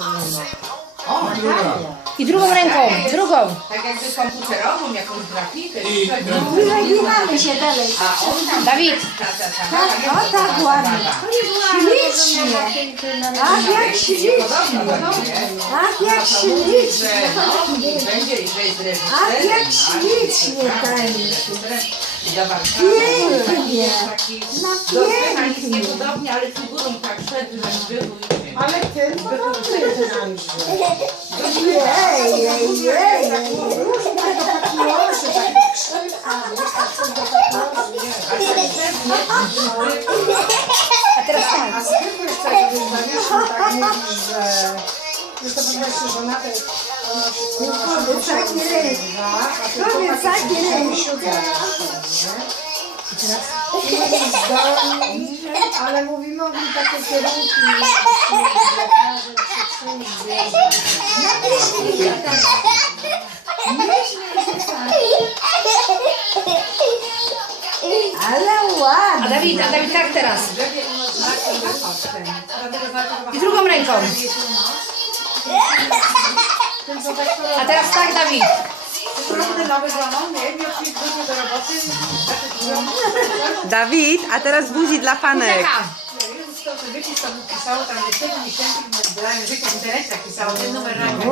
O, Druga. I drugą ręką, drugą. tak jakby komputerową jakąś grafikę. I- czy coś. no. Wyragiwamy się dalej. A on tam... Dawid. Ta, ta, ta, Tak, o tak ładnie. Ślicznie. Ach, jak ślicznie. Ach, jak ślicznie. Ach, jak no, ślicznie tak, tańczy. Pięknie. No nic pięknie. niepodobnie, ale figurą tak szedł, że był Ale ten podobny jest Andrzej. Jej, jej, jej. Różne to papierosy, takie krzywka, nie? Tak coś do papierosy, A teraz tak. A z tego wyznaniasz, tak mówisz, że... Że to po prostu żonatek No powiedz takie ręce. Powiedz takie ręce. zdolni, ale mówimy o nim takie kierunki, lekarzem, czy czymś Ale A ładnie. Dawid, a Dawid tak teraz. I drugą ręką. A teraz tak, Dawid. Dawid, a teraz buzi dla fanek. Taka. Jezus, to, że wiecie, co mu pisało tam, że 7 miesięcy, w internecie pisało ten numer ręki.